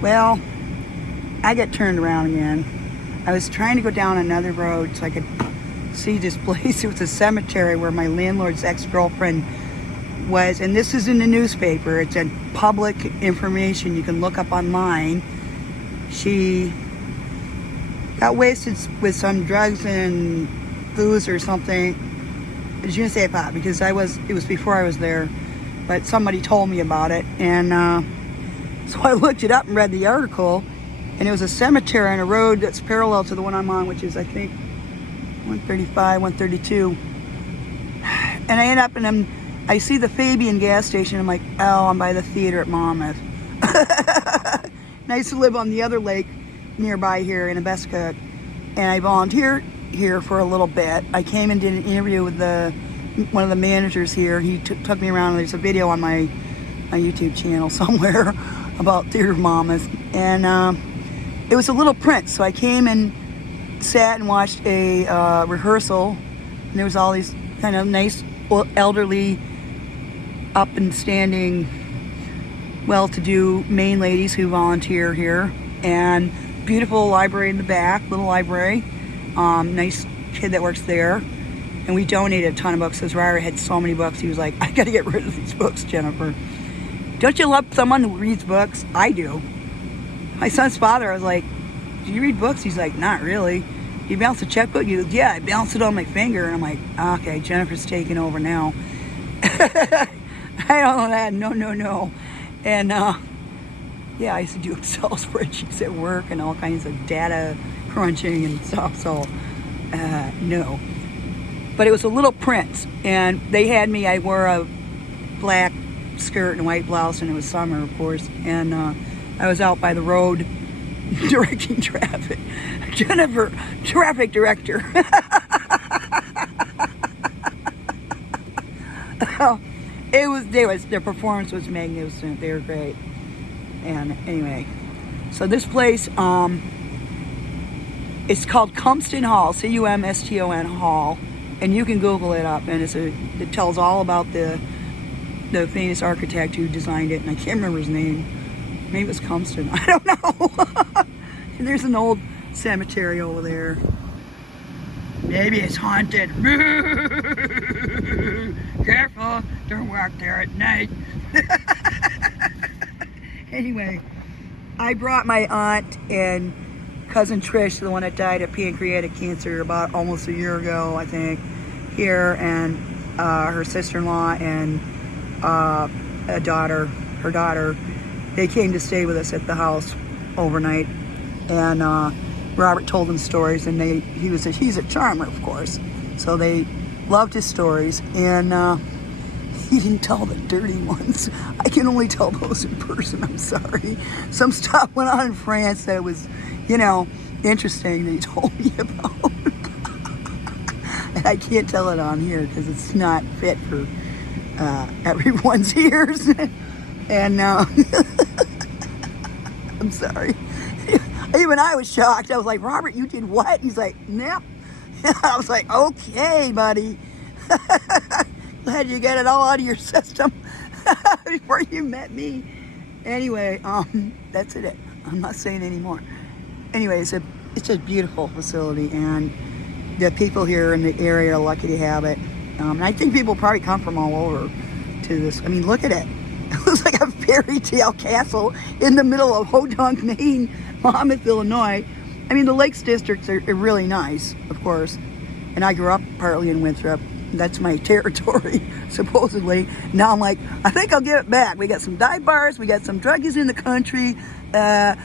Well, I got turned around again. I was trying to go down another road so I could see this place. It was a cemetery where my landlord's ex-girlfriend was, and this is in the newspaper. It's a public information you can look up online. She got wasted with some drugs and booze or something. Je ne sais pas, because it was before I was there, but somebody told me about it, and so I looked it up and read the article, and it was a cemetery on a road that's parallel to the one I'm on, which is, I think, 135, 132. And I end up I see the Fabian gas station. I'm like, oh, I'm by the theater at Monmouth. And I used to live on the other lake nearby here in Abesca, and I volunteered here for a little bit. I came and did an interview with one of the managers here. He took me around, and there's a video on my YouTube channel somewhere about Theater of Monmouth, and it was a little print, so I came and sat and watched a rehearsal, and there was all these kind of nice elderly up and standing well-to-do Maine ladies who volunteer here, and beautiful library in the back, little library, nice kid that works there, and we donated a ton of books because Ryder had so many books. He was like, I gotta get rid of these books, Jennifer. Don't you love someone who reads books? I do. My son's father, I was like, do you read books? He's like, not really. You balance a checkbook? He goes, yeah, I balance it on my finger. And I'm like, okay, Jennifer's taking over now. I don't know that. No. And yeah, I used to do Excel spreadsheets at work and all kinds of data crunching and stuff. So no. But it was a little print, and they had me. I wore a black skirt and a white blouse, and it was summer, of course. And I was out by the road directing traffic. Jennifer, traffic director. Their performance was magnificent. They were great. And anyway, so this place, it's called Cumston Hall, Cumston Hall, and you can Google it up, and it tells all about the famous architect who designed it, and I can't remember his name. Maybe it was Cumston. I don't know. And there's an old cemetery over there. Maybe it's haunted. Careful, don't walk there at night. Anyway, I brought my aunt and cousin Trish, the one that died of pancreatic cancer about almost a year ago, I think, here, and her sister-in-law and her daughter. They came to stay with us at the house overnight, and Robert told them stories, and he's a charmer, of course, so they loved his stories, and he didn't tell the dirty ones. I can only tell those in person, I'm sorry. Some stuff went on in France that was, interesting that he told me about. And I can't tell it on here because it's not fit for everyone's ears. And I'm sorry. Even I was shocked. I was like, Robert, you did what? He's like, yep. I was like, okay, buddy. Glad you got it all out of your system before you met me. Anyway, that's it. I'm not saying anymore. Anyway, it's a beautiful facility, and the people here in the area are lucky to have it. And I think people probably come from all over to this. I mean, look at it. It looks like a fairy tale castle in the middle of Hodunk, Maine, Monmouth, Illinois. I mean, the Lakes districts are really nice, of course. And I grew up partly in Winthrop. That's my territory, supposedly. Now I'm like, I think I'll give it back. We got some dive bars. We got some druggies in the country. I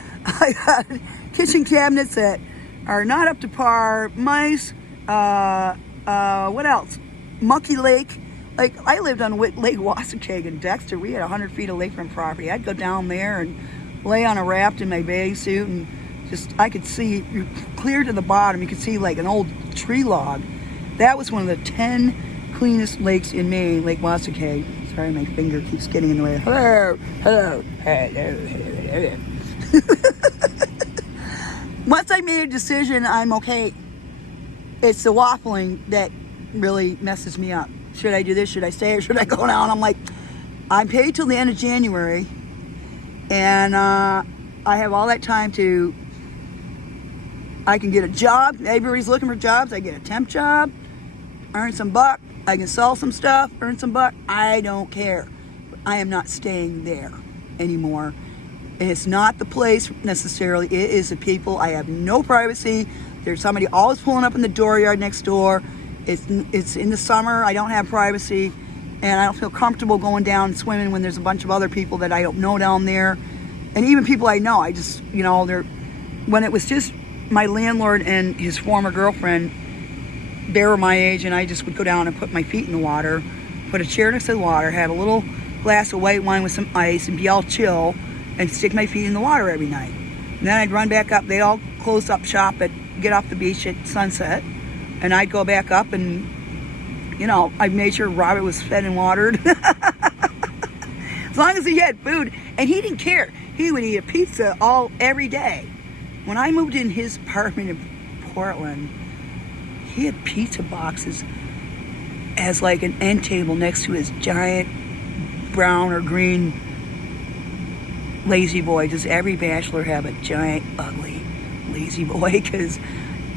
got kitchen cabinets that are not up to par. Mice. What else? Monkey Lake. Like, I lived on Lake Wasatch in Dexter. We had 100 feet of lakefront property. I'd go down there and lay on a raft in my bathing suit, and I could see clear to the bottom. You could see like an old tree log. That was one of the 10 cleanest lakes in Maine, Lake Wasatch. Sorry, my finger keeps getting in the way. Hello. Once I made a decision, I'm okay. It's the waffling that really messes me up. Should I do this? Should I stay? Or should I go down? I'm like, I'm paid till the end of January, and I have all that time to, I can get a job. Everybody's looking for jobs. I get a temp job, earn some buck. I can sell some stuff, earn some buck. I don't care. I am not staying there anymore. And it's not the place necessarily. It is the people. I have no privacy. There's somebody always pulling up in the dooryard next door. It's in the summer. I don't have privacy. And I don't feel comfortable going down and swimming when there's a bunch of other people that I don't know down there. And even people I know, I just, when it was just my landlord and his former girlfriend, they were my age, and I just would go down and put my feet in the water, put a chair next to the water, have a little glass of white wine with some ice, and be all chill, and stick my feet in the water every night. And then I'd run back up. They all closed up shop get off the beach at sunset, and I'd go back up and, I made sure Robert was fed and watered. As long as he had food, and he didn't care. He would eat a pizza every day. When I moved in his apartment in Portland, he had pizza boxes as like an end table next to his giant brown or green lazy boy. Does every bachelor have a giant, ugly lazy boy? Because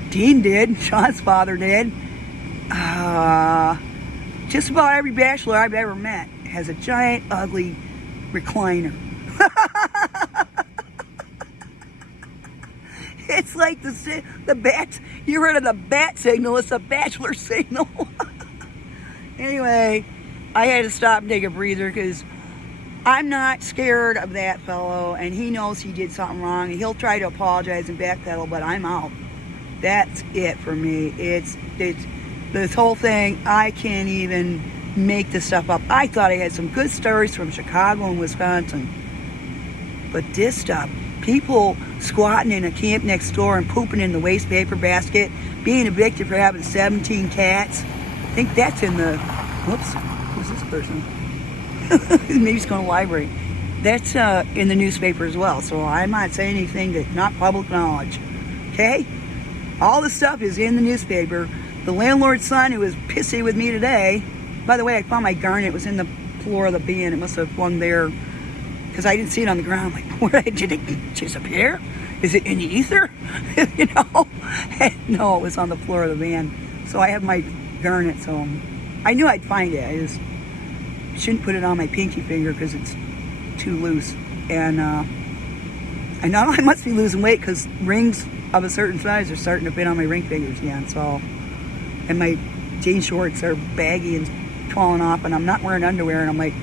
Dean did, Sean's father did. Just about every bachelor I've ever met has a giant, ugly recliner. It's like the bat. You heard of the bat signal? It's a bachelor signal. Anyway, I had to stop and take a breather because I'm not scared of that fellow, and he knows he did something wrong. He'll try to apologize and backpedal, but I'm out. That's it for me. It's this whole thing. I can't even make this stuff up. I thought I had some good stories from Chicago and Wisconsin, but this stuff. People squatting in a camp next door and pooping in the waste paper basket, being evicted for having 17 cats. I think that's in the, whoops, who's this person? Maybe he's going to the library. That's in the newspaper as well, so I'm not saying anything that's not public knowledge, okay? All this stuff is in the newspaper. The landlord's son, who was pissy with me today, by the way, I found my garnet. It was in the floor of the bin. It must have flung there, because I didn't see it on the ground. I'm like, where did it disappear? Is it in the ether? No, it was on the floor of the van. So I have my garnet, so I knew I'd find it. I just shouldn't put it on my pinky finger because it's too loose. And I know I must be losing weight because rings of a certain size are starting to fit on my ring fingers again. So, and my jean shorts are baggy and falling off, and I'm not wearing underwear, and I'm like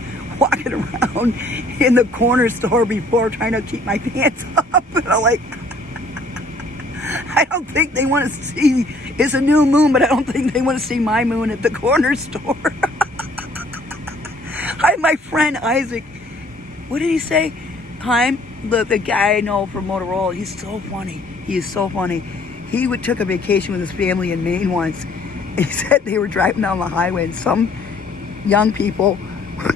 walking around in the corner store before trying to keep my pants up, and I'm like, I don't think they want to see, it's a new moon, but I don't think they want to see my moon at the corner store. Hi, my friend Isaac, what did he say? Hi, the guy I know from Motorola, he's so funny. He is so funny. He took a vacation with his family in Maine once. He said they were driving down the highway and some young people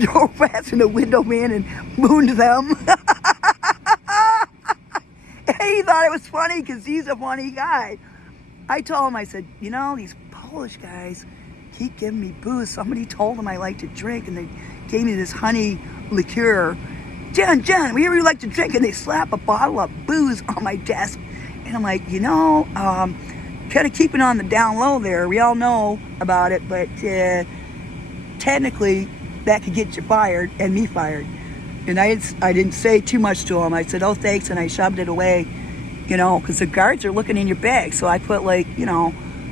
drove past in a window man and mooned them. And he thought it was funny because he's a funny guy. I told him, I said, these Polish guys keep giving me booze. Somebody told them I like to drink, and they gave me this honey liqueur. John, we hear you like to drink, and they slap a bottle of booze on my desk. And I'm like, kind of keeping on the down low there. We all know about it, but technically that could get you fired and me fired. And I didn't say too much to him. I said, oh, thanks, and I shoved it away, because the guards are looking in your bag. So I put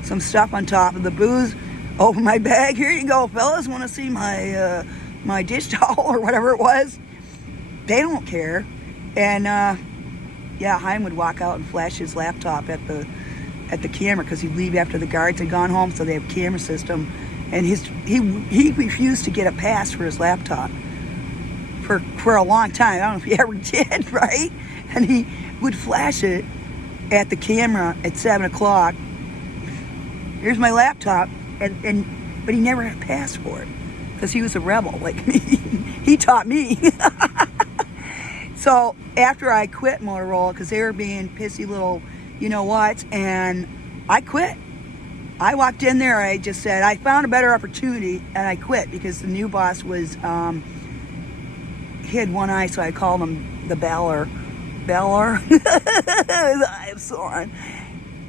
some stuff on top of the booze over my bag. Here you go, fellas. Want to see my dish towel or whatever it was? They don't care. And Chaim would walk out and flash his laptop at the camera because he'd leave after the guards had gone home, so they have a camera system. And he refused to get a pass for his laptop for a long time. I don't know if he ever did, right? And he would flash it at the camera at 7 o'clock. Here's my laptop, but he never had a pass for it because he was a rebel like me. He taught me. So after I quit Motorola, because they were being pissy little you-know-whats, and I quit. I walked in there, I just said, I found a better opportunity, and I quit because the new boss was, he had one eye, so I called him the Baller, feller. I am sorry.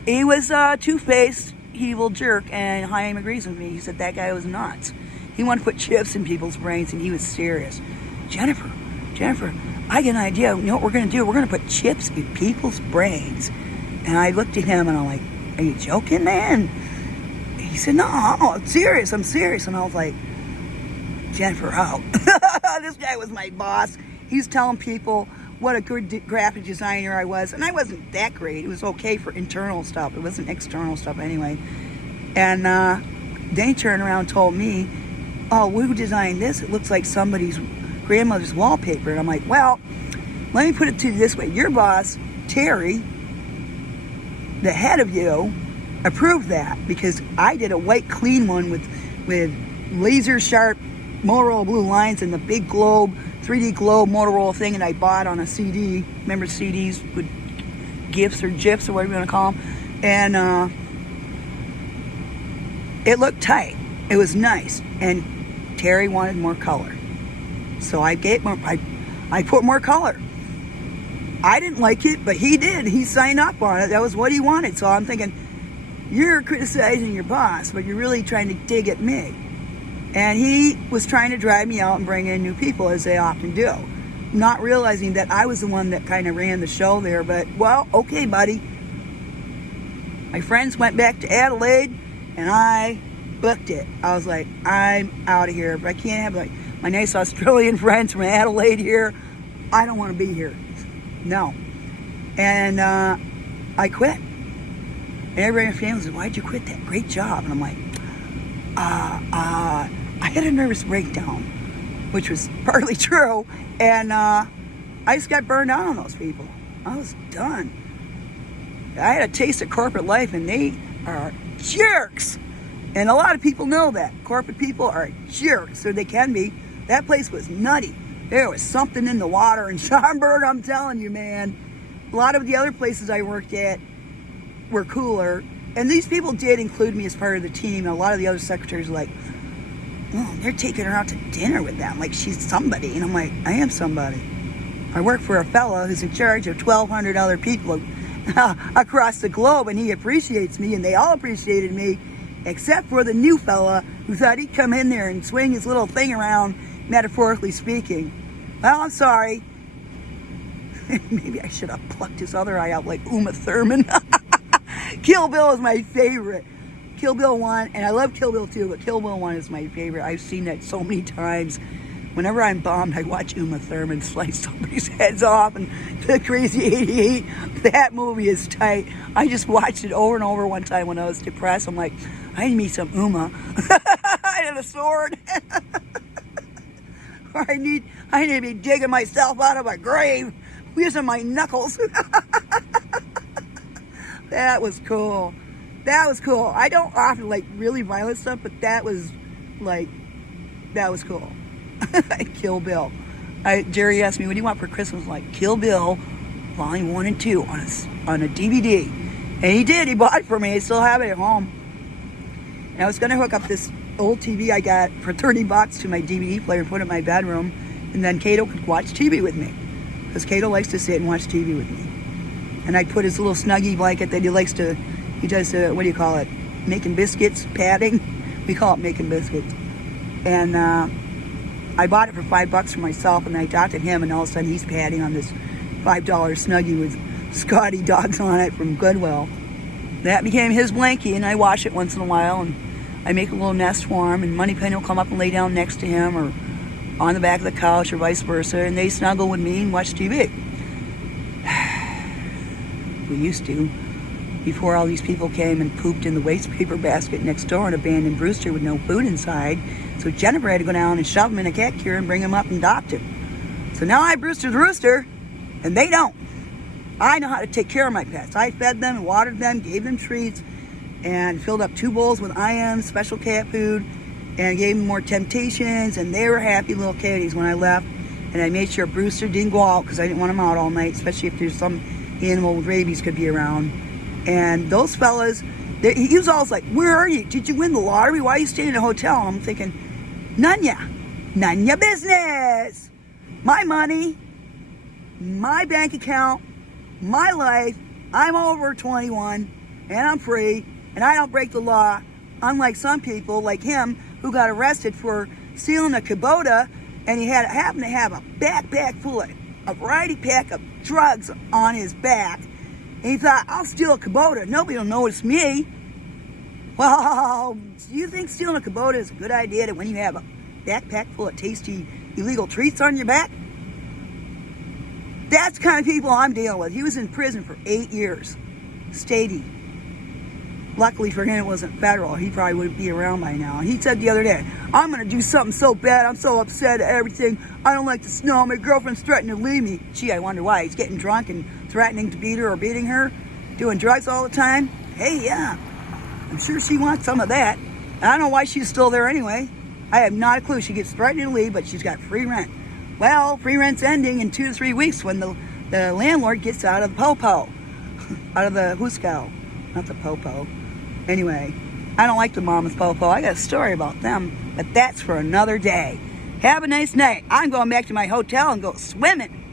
He was a two-faced, evil jerk, and Chaim agrees with me. He said that guy was nuts. He wanted to put chips in people's brains, and he was serious. Jennifer, I get an idea. You know what we're going to do? We're going to put chips in people's brains. And I looked at him, and I'm like, are you joking, man? He said, no, I'm serious. And I was like, Jennifer, out. This guy was my boss. He's telling people what a good graphic designer I was. And I wasn't that great. It was okay for internal stuff. It wasn't external stuff anyway. And they turned around and told me, oh, who designed this? It looks like somebody's grandmother's wallpaper. And I'm like, well, let me put it to you this way. Your boss, Terry, the head of you, approved that because I did a white clean one with laser sharp Motorola blue lines and the big globe, 3D globe Motorola thing, and I bought on a CD. Remember CDs with GIFs or GIFs or whatever you want to call them? And it looked tight. It was nice. And Terry wanted more color. So I put more color. I didn't like it, but he did. He signed up on it. That was what he wanted. So I'm thinking, you're criticizing your boss, but you're really trying to dig at me. And he was trying to drive me out and bring in new people, as they often do. Not realizing that I was the one that kind of ran the show there. But, well, okay, buddy. My friends went back to Adelaide, and I booked it. I was like, I'm out of here. But I can't have, like, my nice Australian friends from Adelaide here. I don't want to be here. No. And I quit. And everybody in my family said, why'd you quit that great job? And I'm like, I had a nervous breakdown, which was partly true. And I just got burned out on those people. I was done. I had a taste of corporate life, and they are jerks. And a lot of people know that. Corporate people are jerks, or they can be. That place was nutty. There was something in the water in Schaumburg, I'm telling you, man. A lot of the other places I worked at were cooler. And these people did include me as part of the team. And a lot of the other secretaries were like, oh, they're taking her out to dinner with them. Like she's somebody. And I'm like, I am somebody. I work for a fellow who's in charge of 1,200 other people across the globe. And he appreciates me. And they all appreciated me. Except for the new fella who thought he'd come in there and swing his little thing around, metaphorically speaking. Well, I'm sorry. Maybe I should have plucked his other eye out like Uma Thurman. Kill Bill is my favorite. Kill Bill 1, and I love Kill Bill 2, but Kill Bill 1 is my favorite. I've seen that so many times. Whenever I'm bummed, I watch Uma Thurman slice somebody's heads off, and the Crazy 88. That movie is tight. I just watched it over and over one time when I was depressed. I'm like, I need me some Uma. I had a sword. Or I need to be digging myself out of my grave using my knuckles. That was cool. I don't often like really violent stuff, but that was cool. Kill Bill. Jerry asked me, what do you want for Christmas? I'm like, Kill Bill, Volume 1 and 2 on a DVD. And he did. He bought it for me. I still have it at home. And I was going to hook up this old TV I got for $30 to my DVD player and put it in my bedroom. And then Cato could watch TV with me. Because Cato likes to sit and watch TV with me. And I'd put his little Snuggie blanket that he does, what do you call it? Making biscuits, padding. We call it making biscuits. And I bought it for $5 for myself, and I adopted him, and all of a sudden he's padding on this $5 Snuggie with Scotty dogs on it from Goodwill. That became his blankie, and I wash it once in a while, and I make a little nest for him, and Moneypenny will come up and lay down next to him, or on the back of the couch, or vice versa, and they snuggle with me and watch TV. We used to, before all these people came and pooped in the waste paper basket next door and abandoned Brewster with no food inside. So Jennifer had to go down and shove him in a cat cure and bring him up and adopt him. So now I Brewster's rooster, and they don't. I know how to take care of my pets. I fed them, watered them, gave them treats, and filled up 2 bowls with IM, special cat food, and gave them more Temptations, and they were happy little kitties when I left. And I made sure Brewster didn't go out because I didn't want him out all night, especially if there's some animal with rabies could be around. And those fellas, he was always like, where are you? Did you win the lottery? Why are you staying in a hotel? And I'm thinking, none ya business. My money, my bank account, my life. I'm over 21 and I'm free and I don't break the law, unlike some people like him who got arrested for stealing a Kubota, and he happened to have a backpack full of a variety pack of drugs on his back. And he thought, I'll steal a Kubota, nobody will notice me. Well, do you think stealing a Kubota is a good idea when you have a backpack full of tasty illegal treats on your back? That's the kind of people I'm dealing with. He was in prison for 8 years. Statey. Luckily for him, it wasn't federal. He probably wouldn't be around by now. And he said the other day, I'm going to do something so bad. I'm so upset at everything. I don't like the snow. My girlfriend's threatening to leave me. Gee, I wonder why. He's getting drunk and threatening to beat her or beating her. Doing drugs all the time. Hey, yeah. I'm sure she wants some of that. I don't know why she's still there anyway. I have not a clue. She gets threatened to leave, but she's got free rent. Well, free rent's ending in 2 to 3 weeks when the landlord gets out of the popo. Out of the hooskow. Not the popo. Anyway, I don't like the Monmouth popo. I got a story about them, but that's for another day. Have a nice night. I'm going back to my hotel and go swimming.